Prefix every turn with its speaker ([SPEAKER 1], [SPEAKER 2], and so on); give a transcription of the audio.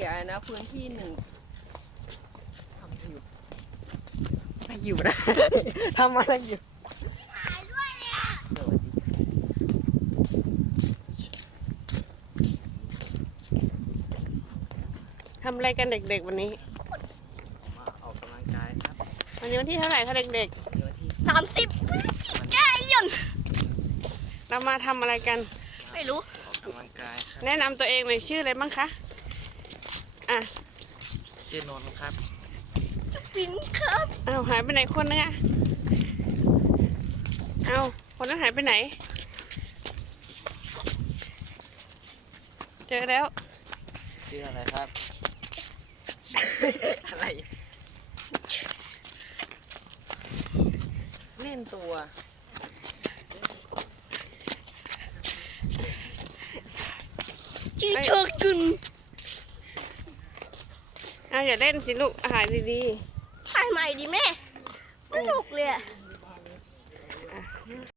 [SPEAKER 1] ลียร์นะพื้นที่หนึ่งทำอยู่
[SPEAKER 2] ไม่อยู่นะ ทำอะไรอยู่ทำอะไรกันเด็กๆวันนี้
[SPEAKER 3] มาออกกำลังกายครับ
[SPEAKER 2] วันนี้วันที่เท่าไหร่คะเด็ก
[SPEAKER 3] เดี๋ยวที่
[SPEAKER 4] 30 พฤศจิกายน
[SPEAKER 2] ๆ เรามาทำอะไรกัน
[SPEAKER 4] ไม่รู้
[SPEAKER 3] ออกกำลังกายครับ
[SPEAKER 2] แนะนำตัวเองหน่อยชื่ออะไรบ้างคะอ่ะ
[SPEAKER 3] ชื่อนนท์ครับ
[SPEAKER 4] ฟินครับ
[SPEAKER 2] อ้าวหายไปไหนคนนึงอ่ะอ้าวคนนั้นหายไปไหน เจอแล้ว
[SPEAKER 3] ชื่ออะไรครับ
[SPEAKER 1] อะไรเล่นตัว
[SPEAKER 4] ชื่อโชกุน
[SPEAKER 2] อ้าวอย่าเล่นสิลูกอาหารดี
[SPEAKER 4] ถ่ายใหม่ดิแม่สนุกเลยอะ